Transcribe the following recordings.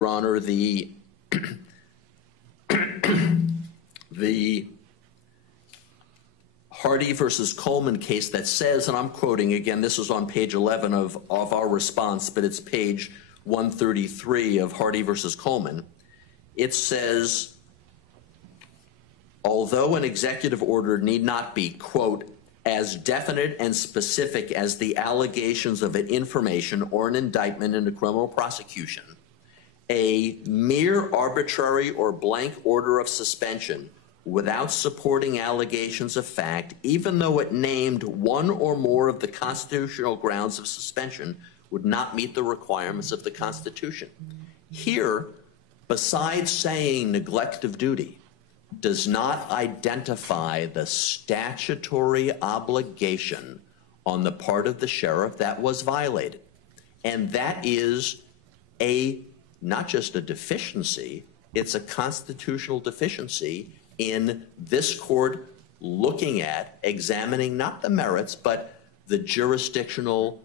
Your Honor, the Hardy versus Coleman case that says, and I'm quoting again, this is on page 11 of our response, but it's page 133 of Hardy versus Coleman. It says, although an executive order need not be, quote, as definite and specific as the allegations of an information or an indictment in a criminal prosecution, a mere arbitrary or blank order of suspension without supporting allegations of fact, even though it named one or more of the constitutional grounds of suspension, would not meet the requirements of the Constitution. Here, besides saying neglect of duty, does not identify the statutory obligation on the part of the sheriff that was violated. And that is not just a deficiency, it's a constitutional deficiency in this court looking at, examining not the merits, but the jurisdictional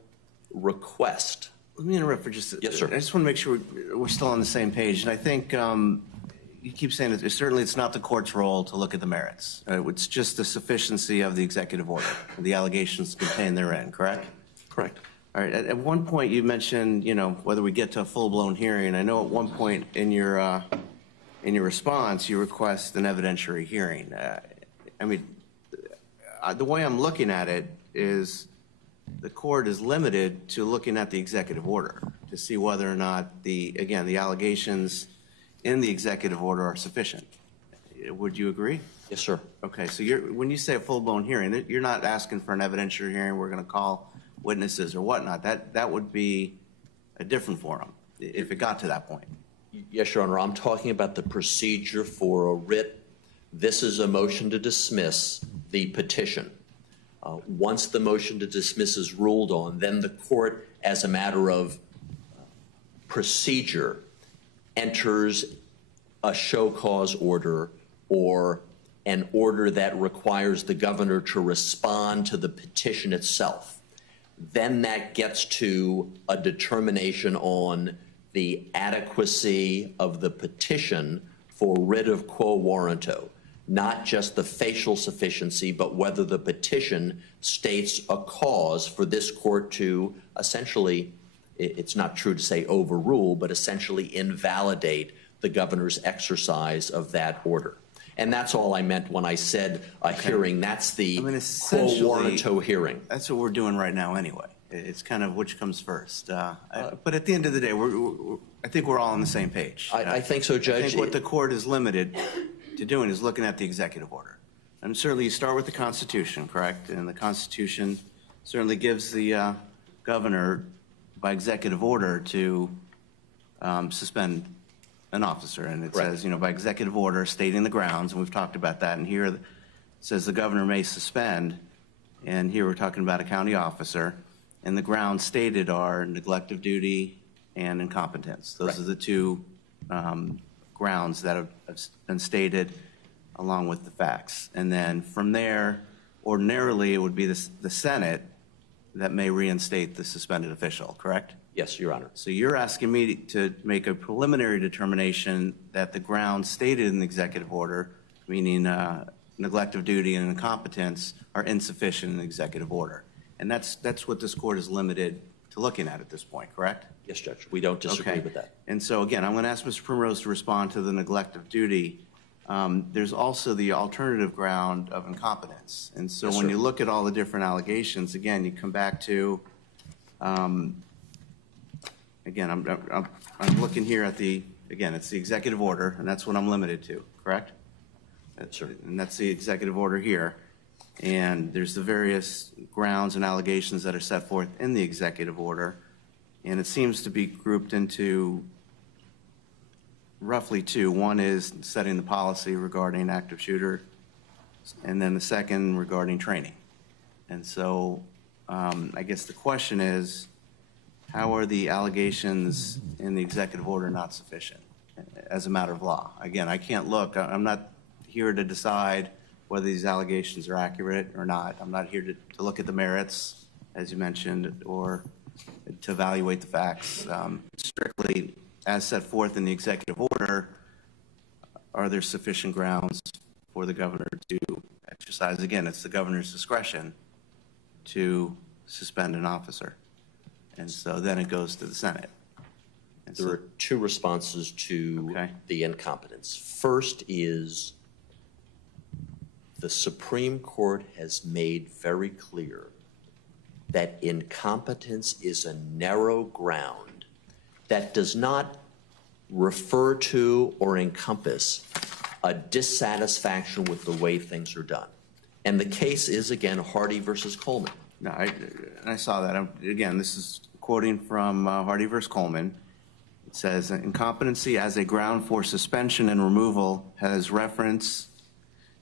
request. Let me interrupt for just a Yes, sir. I just want to make sure we're still on the same page. And I think you keep saying that certainly it's not the court's role to look at the merits. It's just the sufficiency of the executive order, the allegations contained therein, correct? Correct. All right. At one point you mentioned, whether we get to a full-blown hearing. I know at one point in your response you request an evidentiary hearing. The way I'm looking at it is the court is limited to looking at the executive order to see whether or not the allegations in the executive order are sufficient. Would you agree? Yes, sir. Okay, so when you say a full-blown hearing, you're not asking for an evidentiary hearing, we're going to call witnesses or whatnot. That would be a different forum if it got to that point. Yes, Your Honor. I'm talking about the procedure for a writ. This is a motion to dismiss the petition. Once the motion to dismiss is ruled on, then the court, as a matter of procedure, enters a show cause order or an order that requires the governor to respond to the petition itself. Then that gets to a determination on the adequacy of the petition for writ of quo warranto, not just the facial sufficiency, but whether the petition states a cause for this court to essentially, it's not true to say overrule, but essentially invalidate the governor's exercise of that order. And that's all I meant when I said a hearing. That's the quo warranto hearing. That's what we're doing right now anyway. It's kind of which comes first. But at the end of the day, I think we're all on the same page. I think so, Judge. I think what the court is limited to doing is looking at the executive order. And certainly you start with the Constitution, correct? And the Constitution certainly gives the governor, by executive order, to suspend an officer. And it says, by executive order, stating the grounds, and we've talked about that. And here it says the governor may suspend, and here we're talking about a county officer. And the grounds stated are neglect of duty and incompetence. Those are the two grounds that have been stated along with the facts. And then from there, ordinarily it would be the Senate that may reinstate the suspended official, correct? Yes, Your Honor. So you're asking me to make a preliminary determination that the grounds stated in the executive order, meaning neglect of duty and incompetence, are insufficient in the executive order. And that's what this court is limited to looking at this point, correct? Yes, Judge. We don't disagree with that. And so again, I'm going to ask Mr. Primrose to respond to the neglect of duty. There's also the alternative ground of incompetence. And so when you look at all the different allegations, again, you come back to, again, I'm looking here at it's the executive order, and that's what I'm limited to, correct? That's right. And that's the executive order here. And there's the various grounds and allegations that are set forth in the executive order. And it seems to be grouped into roughly two. One is setting the policy regarding active shooter, and then the second regarding training. And so I guess the question is, how are the allegations in the executive order not sufficient as a matter of law? Again, I can't look. I'm not here to decide whether these allegations are accurate or not. I'm not here to look at the merits, as you mentioned, or to evaluate the facts. Strictly as set forth in the executive order, are there sufficient grounds for the governor to exercise? Again, it's the governor's discretion to suspend an officer. And so then it goes to the Senate. And There are two responses to the incompetence. First is the Supreme Court has made very clear that incompetence is a narrow ground that does not refer to or encompass a dissatisfaction with the way things are done. And the case is, again, Hardy versus Coleman. No, I saw that. Again, this is quoting from Hardy versus Coleman. It says, incompetency as a ground for suspension and removal has reference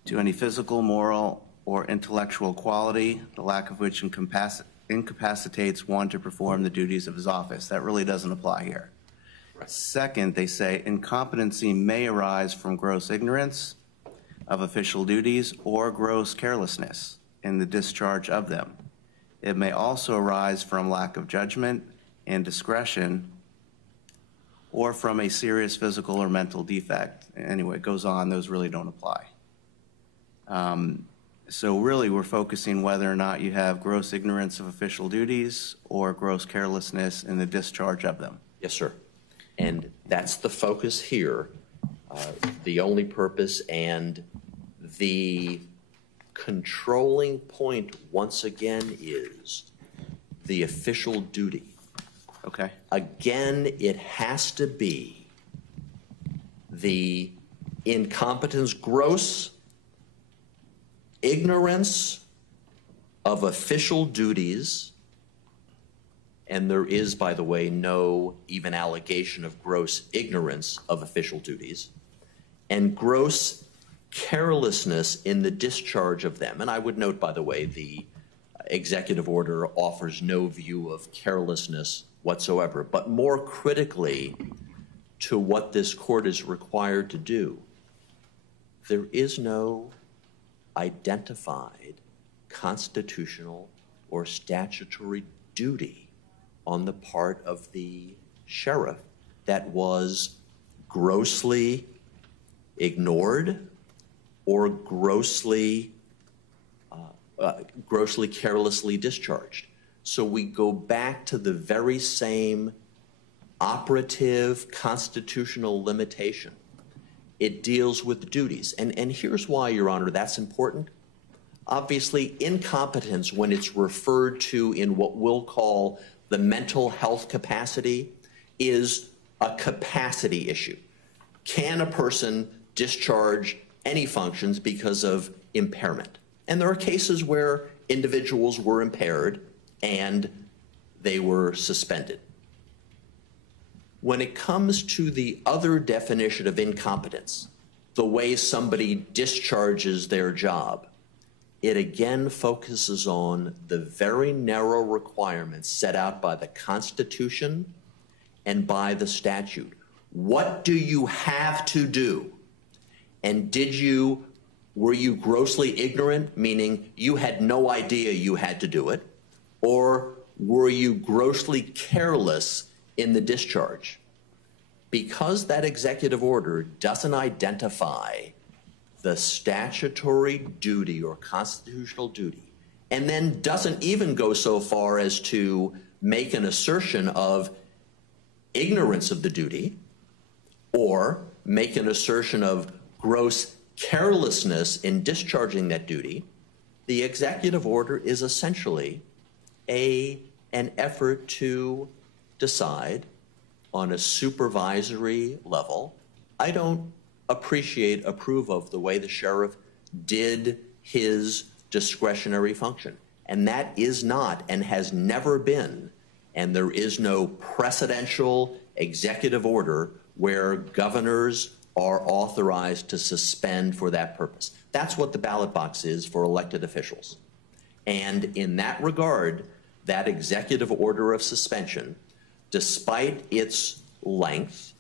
to any physical, moral, or intellectual quality, the lack of which incapacitates one to perform the duties of his office. That really doesn't apply here. Right. Second, they say incompetency may arise from gross ignorance of official duties or gross carelessness in the discharge of them. It may also arise from lack of judgment and discretion or from a serious physical or mental defect. Anyway, it goes on. Those really don't apply. So really, we're focusing whether or not you have gross ignorance of official duties or gross carelessness in the discharge of them. Yes, sir. And that's the focus here, the only purpose, and the controlling point, once again, is the official duty. Okay. Again, it has to be the incompetence, gross ignorance of official duties, and there is, by the way, no even allegation of gross ignorance of official duties, and gross carelessness in the discharge of them. And I would note, by the way, the executive order offers no view of carelessness whatsoever, but more critically to what this court is required to do, there is no identified constitutional or statutory duty on the part of the sheriff that was grossly ignored or grossly carelessly discharged. So we go back to the very same operative constitutional limitation. It deals with duties. And here's why, Your Honor, that's important. Obviously, incompetence, when it's referred to in what we'll call the mental health capacity, is a capacity issue. Can a person discharge any functions because of impairment? And there are cases where individuals were impaired and they were suspended. When it comes to the other definition of incompetence, the way somebody discharges their job, it again focuses on the very narrow requirements set out by the Constitution and by the statute. What do you have to do? And were you grossly ignorant, meaning you had no idea you had to do it? Or were you grossly careless in the discharge? Because that executive order doesn't identify the statutory duty or constitutional duty, and then doesn't even go so far as to make an assertion of ignorance of the duty or make an assertion of gross carelessness in discharging that duty, the executive order is essentially an effort to decide on a supervisory level. I don't approve of the way the sheriff did his discretionary function. And that is not and has never been, and there is no precedential executive order where governors are authorized to suspend for that purpose. That's what the ballot box is for elected officials. And in that regard, that executive order of suspension, despite its length,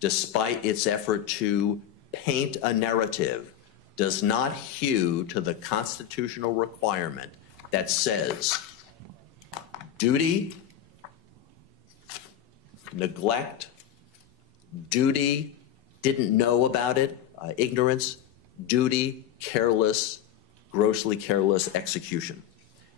despite its effort to paint a narrative, does not hew to the constitutional requirement that says duty, neglect, duty, didn't know about it, ignorance, duty, careless, grossly careless execution.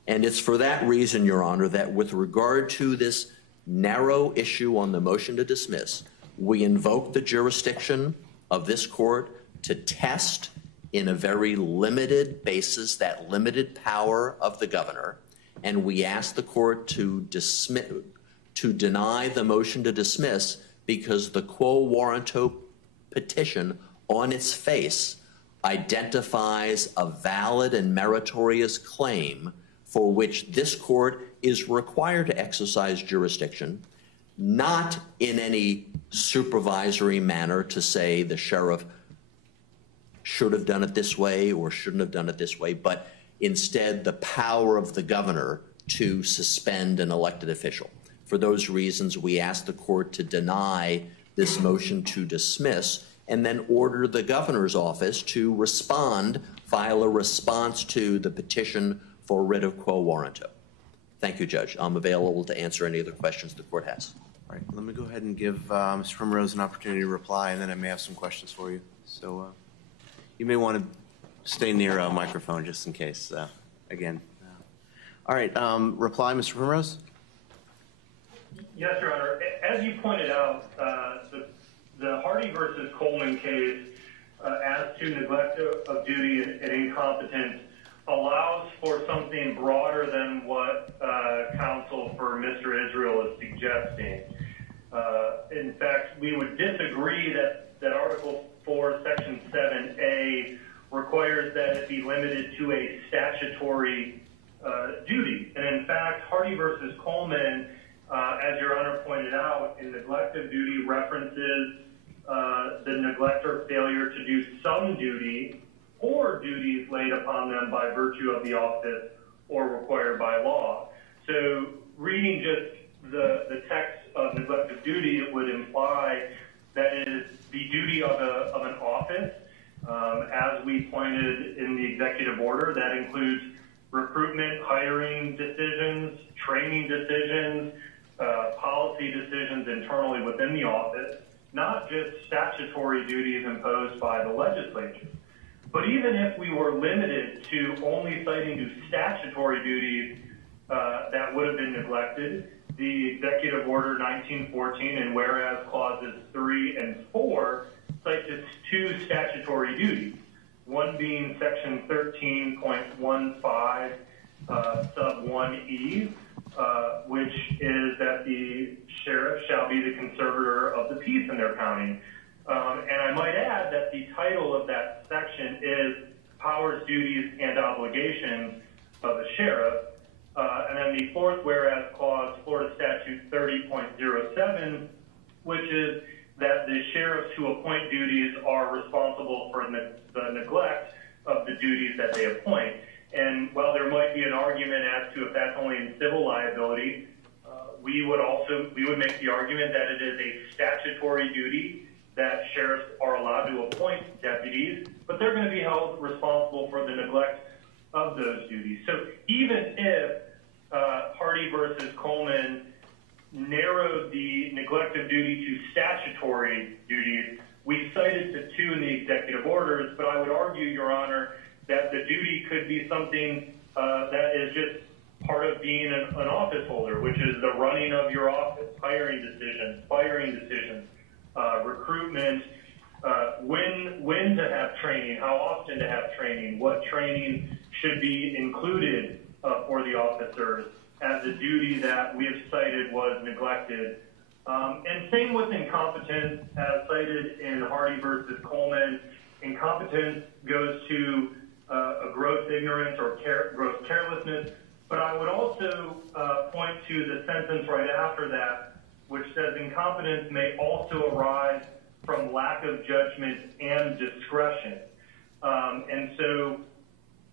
And it's for that reason, Your Honor, that with regard to this narrow issue on the motion to dismiss, we invoke the jurisdiction of this court to test in a very limited basis that limited power of the governor, and we ask the court to deny the motion to dismiss because the quo warranto petition on its face identifies a valid and meritorious claim for which this court is required to exercise jurisdiction, not in any supervisory manner to say the sheriff should have done it this way or shouldn't have done it this way, but instead the power of the governor to suspend an elected official. For those reasons, we ask the court to deny this motion to dismiss and then order the governor's office to respond, file a response to the petition for writ of quo warranto. Thank you, Judge. I'm available to answer any other questions the court has. All right, let me go ahead and give Mr. Primrose an opportunity to reply, and then I may have some questions for you. So you may want to stay near a microphone just in case, again. All right, reply, Mr. Primrose? Yes, Your Honor. As you pointed out, the Hardy versus Coleman case as to neglect of duty and incompetence allows for something broader than what counsel for Mr. Israel is suggesting. In fact, we would disagree that Article 4, Section 7A requires that it be limited to a statutory duty. And in fact, Hardy versus Coleman, as Your Honor pointed out, in neglect of duty references the neglect or failure to do some duty or duties laid upon them by virtue of the office or required by law. So reading just the text of neglect of duty, it would imply that it is the duty of an office. As we pointed in the executive order, that includes recruitment, hiring decisions, training decisions, policy decisions internally within the office, not just statutory duties imposed by the legislature. But even if we were limited to only citing to statutory duties that would have been neglected, the Executive Order 1914 and whereas clauses 3 and 4 cite just two statutory duties, one being Section 13.15 sub 1E, which is that the sheriff shall be the conservator of the peace in their county. And I might add that the title of that section is Powers, Duties, and Obligations of the Sheriff. And then the fourth whereas clause, Florida Statute 30.07, which is that the sheriffs who appoint duties are responsible for the neglect of the duties that they appoint. And while there might be an argument as to if that's only in civil liability, we would make the argument that it is a statutory duty that sheriffs are allowed to appoint deputies, but they're going to be held responsible for the neglect of those duties. So even if Hardy versus Coleman narrowed the neglect of duty to statutory duties, we cited the two in the executive orders, but I would argue, Your Honor, that the duty could be something that is just part of being an office holder, which is the running of your office, hiring decisions, firing decisions, recruitment, when to have training, how often to have training, what training should be included for the officers as a duty that we have cited was neglected. And same with incompetence, as cited in Hardy versus Coleman. Incompetence goes to a gross ignorance or gross carelessness, but I would also point to the sentence right after that, which says incompetence may also arise from lack of judgment and discretion. And so,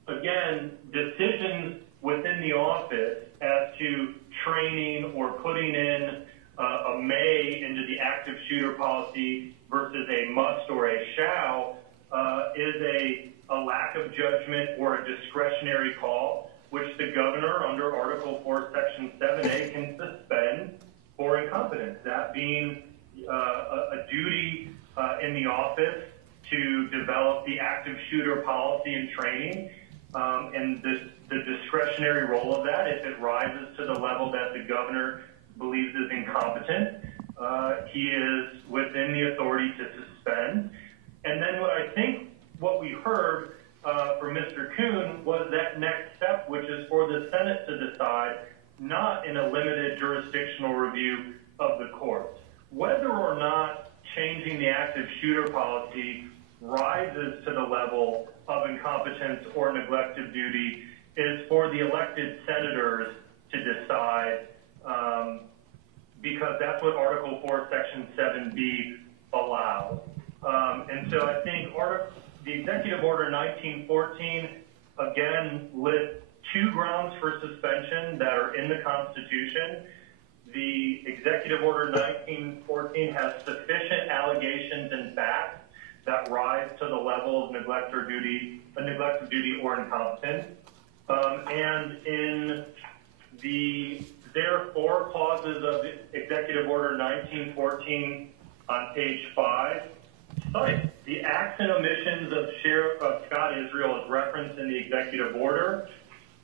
again, decisions within the office as to training or putting in a may into the active shooter policy versus a must or a shall is a lack of judgment or a discretionary call, which the governor under Article 4, Section 7A can suspend for incompetence. That being, a duty in the office to develop the active shooter policy and training, and the discretionary role of that, if it rises to the level that the governor believes is incompetent, he is within the authority to suspend. And then what we heard from Mr. Kuhn was that next step, which is for the Senate to decide, not in a limited jurisdictional review of the courts. Whether or not changing the active shooter policy rises to the level of incompetence or neglect of duty is for the elected senators to decide, because that's what Article 4, Section 7B allows. And so I think the Executive Order 1914, again, lists 2 grounds for suspension that are in the Constitution. The Executive Order 1914 has sufficient allegations and facts that rise to the level of neglect of duty or incompetence. And in there are 4 clauses of Executive Order 1914 on page 5. Cite the acts and omissions of Sheriff Scott Israel as referenced in the Executive Order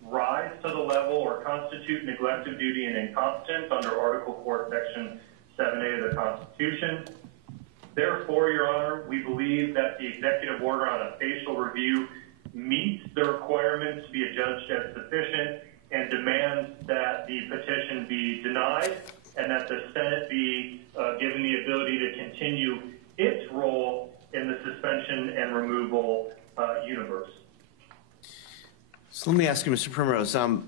rise to the level or constitute neglect of duty and incompetence under Article 4, Section 7A of the Constitution. Therefore, Your Honor, we believe that the Executive Order on a facial review meets the requirements to be adjudged as sufficient and demands that the petition be denied and that the Senate be given the ability to continue its role in the suspension and removal universe. So let me ask you, Mr. Primrose, all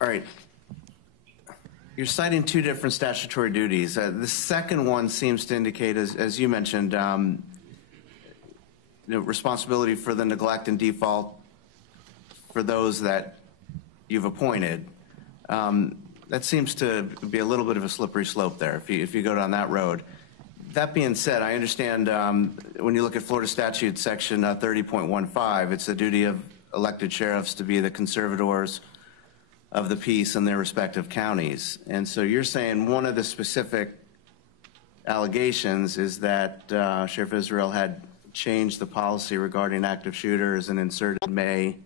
right, you're citing 2 different statutory duties. The second one seems to indicate, as you mentioned, responsibility for the neglect and default for those that you've appointed. That seems to be a little bit of a slippery slope there if you go down that road. That being said, I understand when you look at Florida Statute Section 30.15, it's the duty of elected sheriffs to be the conservators of the peace in their respective counties. And so you're saying one of the specific allegations is that Sheriff Israel had changed the policy regarding active shooters and inserted may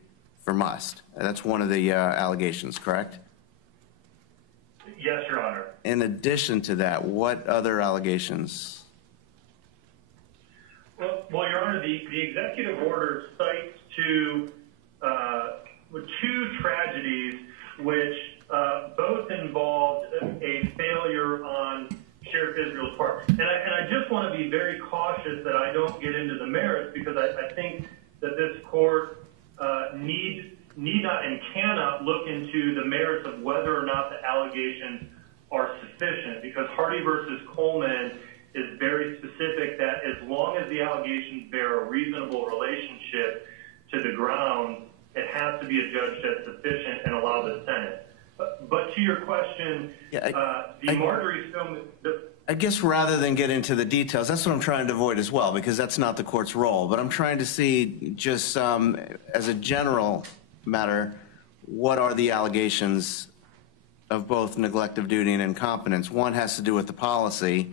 for must. That's one of the allegations, correct? Yes, Your Honor. In addition to that, what other allegations? Well, Your Honor, the Executive Order cites two tragedies which both involved a failure on Sheriff Israel's part. And I just want to be very cautious that I don't get into the merits, because I think that this court need not and cannot look into the merits of whether or not the allegations are sufficient, because Hardy versus Coleman is very specific that as long as the allegations bear a reasonable relationship to the ground, it has to be adjudged as sufficient and allow the Senate. But to your question, the Marjorie film... I guess rather than get into the details, that's what I'm trying to avoid as well, because that's not the court's role. But I'm trying to see just as a general matter, what are the allegations of both neglect of duty and incompetence? One has to do with the policy,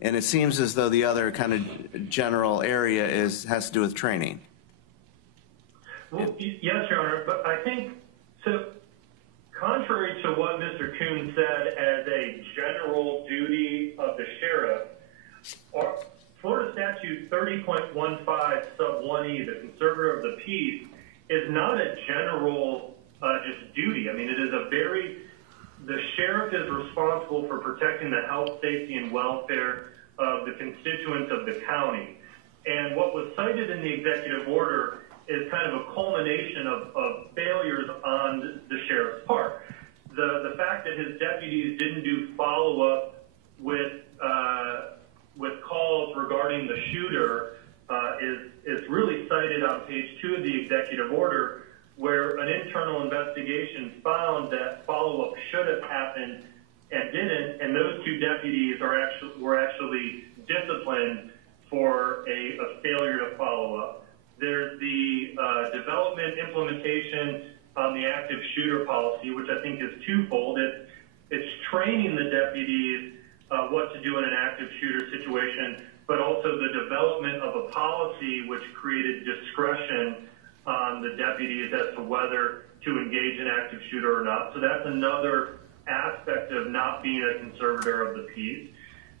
and it seems as though the other kind of general area has to do with training. Well, yes, Your Honor, but I think, so contrary to what Mr. Kuhn said as a general duty of the sheriff, Florida Statute 30.15 sub 1E, the conservator of the peace, is not a general just duty. I mean, it is the sheriff is responsible for protecting the health, safety, and welfare of the constituents of the county. And what was cited in the executive order is kind of a culmination of failures on the sheriff's part. The fact that his deputies didn't do follow-up with calls regarding the shooter is really cited on page 2 of the executive order, where an internal investigation found that follow-up should have happened and didn't, and those 2 deputies were actually disciplined for a failure to follow up. There's the development implementation on the active shooter policy, which I think is twofold. It's training the deputies what to do in an active shooter situation, but also the development of a policy which created discretion on the deputies as to whether to engage in active shooter or not. So that's another aspect of not being a conservator of the peace.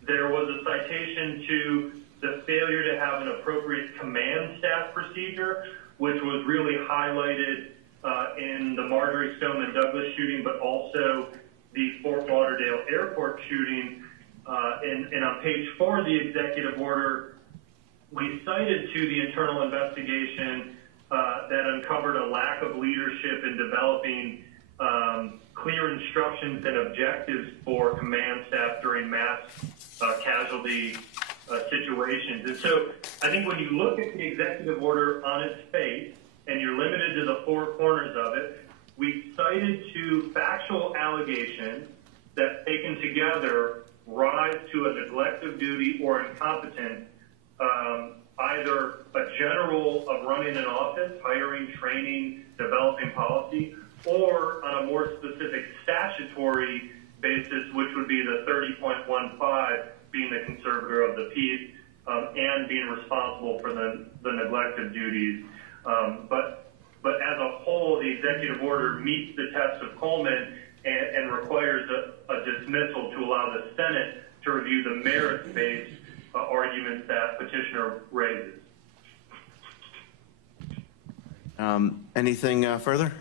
There was a citation to the failure to have an appropriate command staff procedure, which was really highlighted in the Marjorie Stoneman Douglas shooting, but also the Fort Lauderdale airport shooting. And on page 4 of the executive order, we cited to the internal investigation that uncovered a lack of leadership in developing clear instructions and objectives for command staff during mass casualty situations. And so I think when you look at the executive order on its face, and you're limited to the 4 corners of it, we cited to factual allegations that taken together rise to a neglect of duty or incompetence, either a general of running an office, hiring, training, developing policy, or on a more specific statutory basis, which would be the 30.15, being the conservator of the peace, and being responsible for the neglect of duties. But as a whole, the executive order meets the test of Coleman and requires a dismissal to allow the Senate to review the merits-based arguments that petitioner raises. Anything further?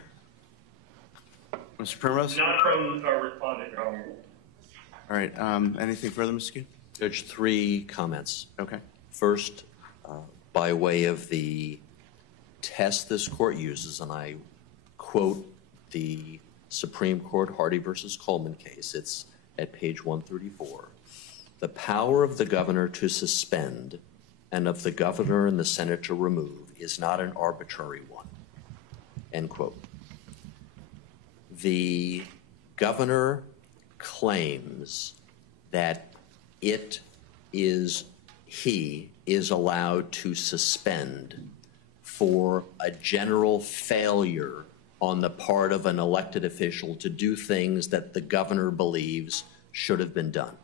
Mr. Primrose? Not from our respondent, Your Honor. All right. Anything further, Mr. Kuhn? Judge, 3 comments. Okay. First, by way of the test this court uses, and I quote the Supreme Court Hardy versus Coleman case, it's at page 134. The power of the governor to suspend and of the governor and the Senate to remove is not an arbitrary one, end quote. The governor claims that he is allowed to suspend for a general failure on the part of an elected official to do things that the governor believes should have been done.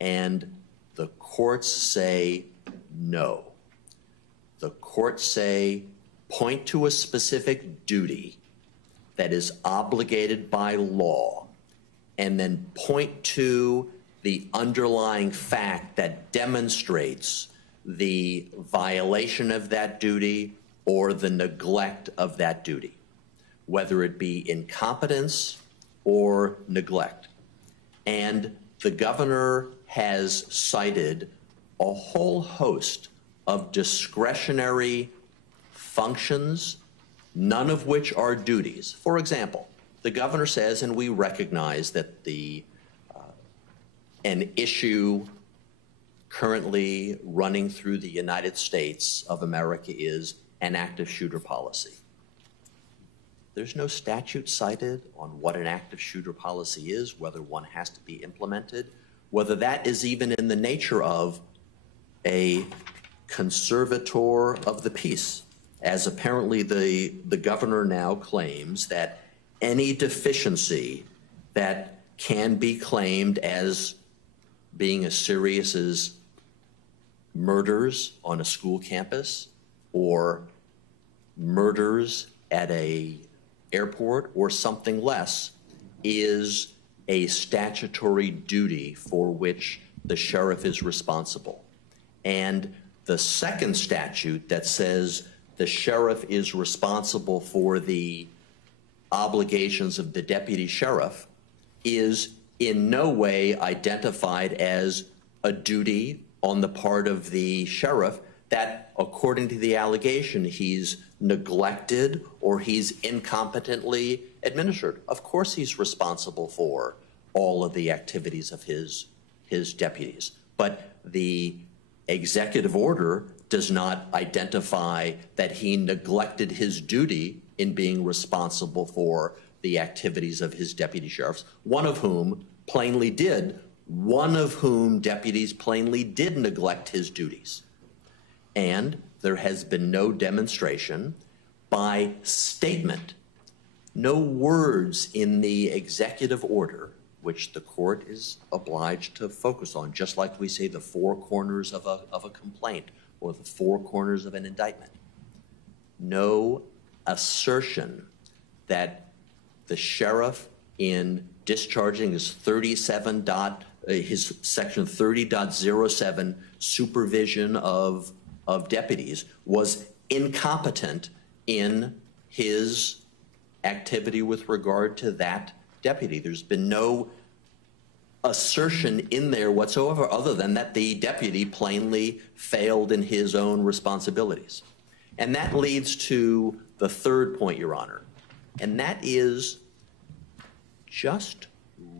And the courts say no. The courts say point to a specific duty that is obligated by law, and then point to the underlying fact that demonstrates the violation of that duty or the neglect of that duty, whether it be incompetence or neglect. And the governor has cited a whole host of discretionary functions, none of which are duties. For example, the governor says, and we recognize that an issue currently running through the United States of America is an active shooter policy. There's no statute cited on what an active shooter policy is, whether one has to be implemented, whether that is even in the nature of a conservator of the peace, as apparently the governor now claims that any deficiency that can be claimed as being as serious as murders on a school campus or murders at a airport or something less is a statutory duty for which the sheriff is responsible. And the second statute that says the sheriff is responsible for the obligations of the deputy sheriff is in no way identified as a duty on the part of the sheriff that, according to the allegation, he's neglected or he's incompetently administered. Of course he's responsible for all of the activities of his deputies. But the executive order does not identify that he neglected his duty in being responsible for the activities of his deputy sheriffs, one of whom deputies plainly did neglect his duties. And there has been no demonstration by statement, no words in the executive order which the court is obliged to focus on, just like we say the four corners of a complaint or the four corners of an indictment. No assertion that the sheriff, in discharging his his section 30.07 supervision of deputies, was incompetent in his activity with regard to that deputy. There's been no assertion in there whatsoever other than that the deputy plainly failed in his own responsibilities. And that leads to the third point, Your Honor, and that is just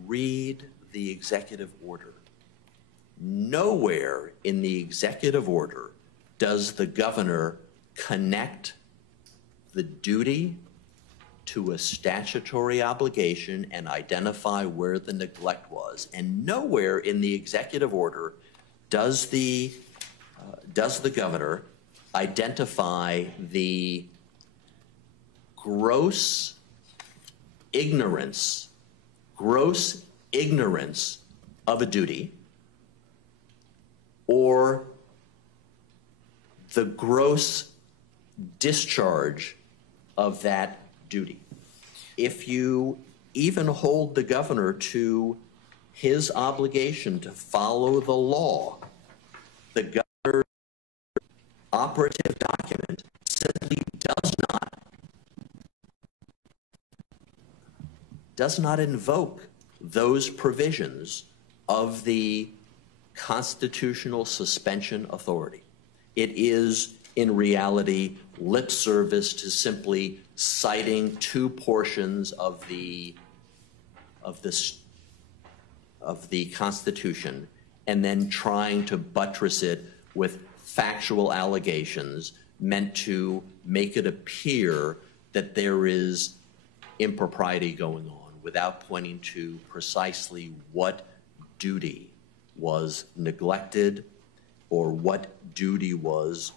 read the executive order. Nowhere in the executive order does the governor connect the duty to a statutory obligation and identify where the neglect was. And nowhere in the executive order does the governor identify the gross ignorance of a duty or the gross discharge of that duty. If you even hold the governor to his obligation to follow the law, the governor's operative document simply does not invoke those provisions of the constitutional suspension authority. It is, in reality, lip service to simply citing two portions of the Constitution and then trying to buttress it with factual allegations meant to make it appear that there is impropriety going on without pointing to precisely what duty was neglected or what duty was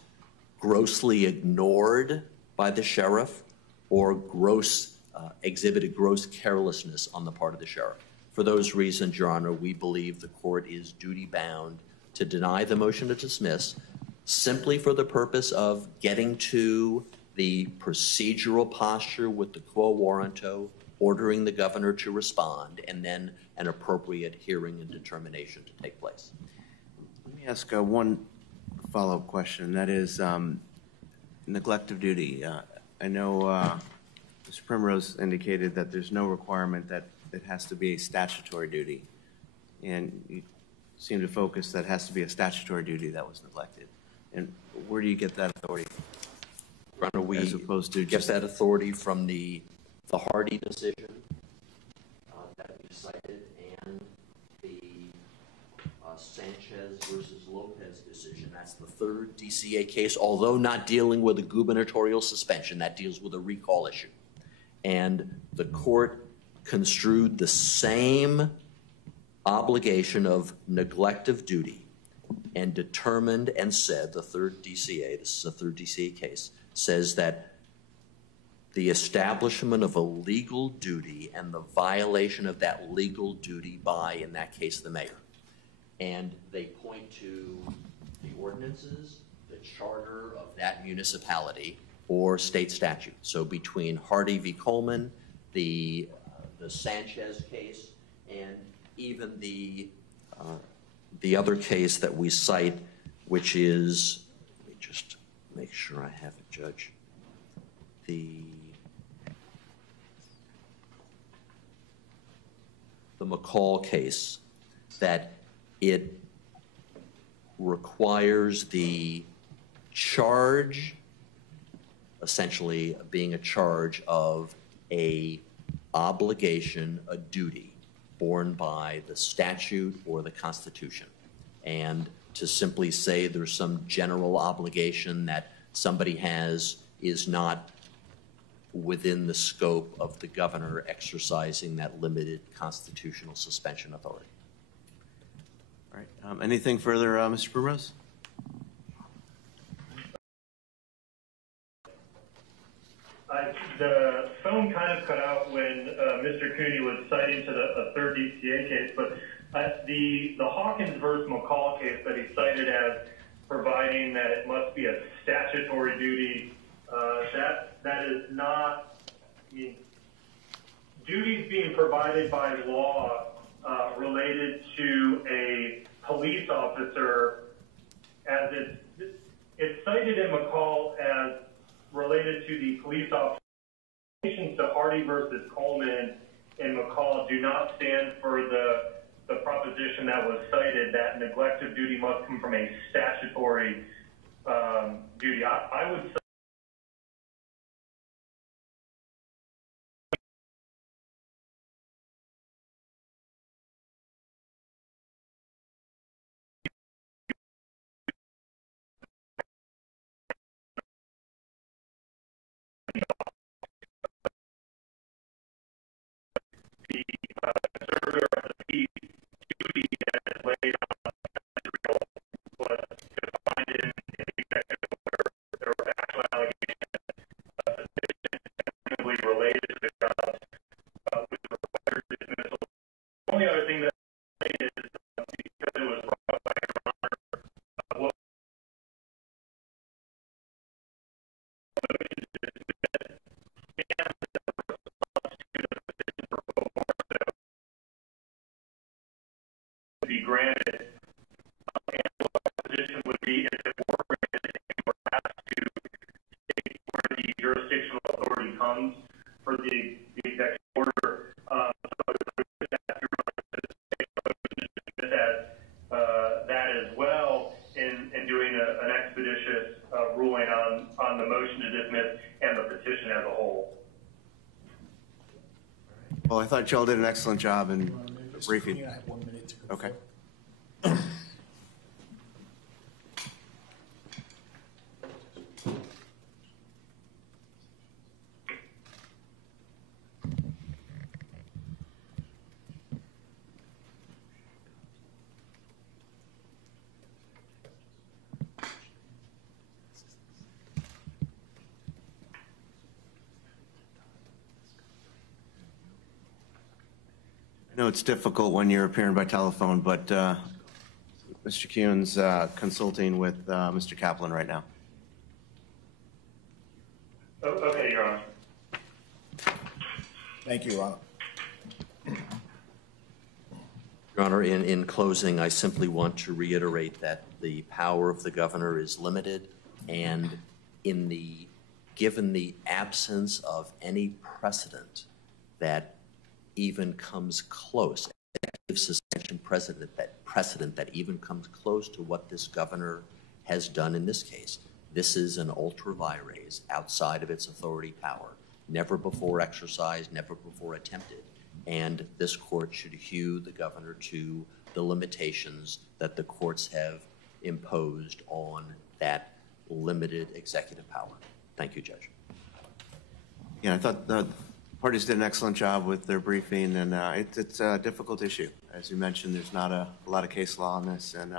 grossly ignored by the sheriff or exhibited gross carelessness on the part of the sheriff. For those reasons, Your Honor, we believe the court is duty-bound to deny the motion to dismiss simply for the purpose of getting to the procedural posture with the quo warranto, ordering the governor to respond, and then an appropriate hearing and determination to take place. Let me ask one follow-up question. That is neglect of duty. I know Mr. Primrose indicated that there's no requirement that it has to be a statutory duty. And you seem to focus that it has to be a statutory duty that was neglected. And where do you get that authority? Your Honor, we as opposed to get that authority from the Hardy decision that we cited and the Sanchez versus Lopez decision. That's the third DCA case, although not dealing with a gubernatorial suspension, that deals with a recall issue. And the court construed the same obligation of neglect of duty and determined and said, the third DCA, this is a third DCA case, says that the establishment of a legal duty and the violation of that legal duty by, in that case, the mayor. And they point to the ordinances, the charter of that municipality, or state statute. So between Hardy v. Coleman, the Sanchez case, and even the other case that we cite, which is, let me just make sure I have it, Judge. The McCall case, that it requires the charge, essentially being a charge of a obligation, a duty borne by the statute or the Constitution. And to simply say there's some general obligation that somebody has is not within the scope of the governor exercising that limited constitutional suspension authority. All right. Anything further, Mr. Primrose? The phone kind of cut out when Mr. Cooney was citing to the third DCA case, but the Hawkins versus McCall case that he cited as providing that it must be a statutory duty, that is not, I mean, duties being provided by law related to a police officer, as it's cited in McCall as related to the police officer. To Hardy versus Coleman and McCall do not stand for the proposition that was cited that neglect of duty must come from a statutory duty. I would say the duty that is laid on was defined in the executive order. There were actual allegations sufficiently related to the jobs which required dismissal. The only other thing that I say is because it was brought up by Your Honor, what motion to dismiss and the response to the petition for pro bono would be granted. And the position would be if it were granted, it were asked to state where the jurisdictional authority comes for the executive order. So it would have to dismiss that as well in doing an expeditious ruling on the motion to dismiss and the petition as a whole. Well, I thought Joel did an excellent job in the briefing. I have 1 minute to go. Okay. I know it's difficult when you're appearing by telephone, but Mr. Kuhn's consulting with Mr. Kaplan right now. Oh, okay, Your Honor. Thank you, Your Honor. Your Honor, in closing, I simply want to reiterate that the power of the governor is limited, and given the absence of any precedent that even comes close, suspension precedent that even comes close to what this governor has done in this case. This is an ultra vires outside of its authority power, never before exercised, never before attempted. And this court should hew the governor to the limitations that the courts have imposed on that limited executive power. Thank you, Judge. Yeah, I thought the parties did an excellent job with their briefing, and it's a difficult issue. As you mentioned, there's not a lot of case law on this, and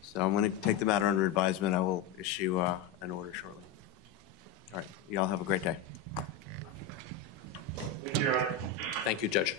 so I'm going to take the matter under advisement. I will issue an order shortly. All right, you all have a great day. Thank you, Your Honor. Thank you, Judge.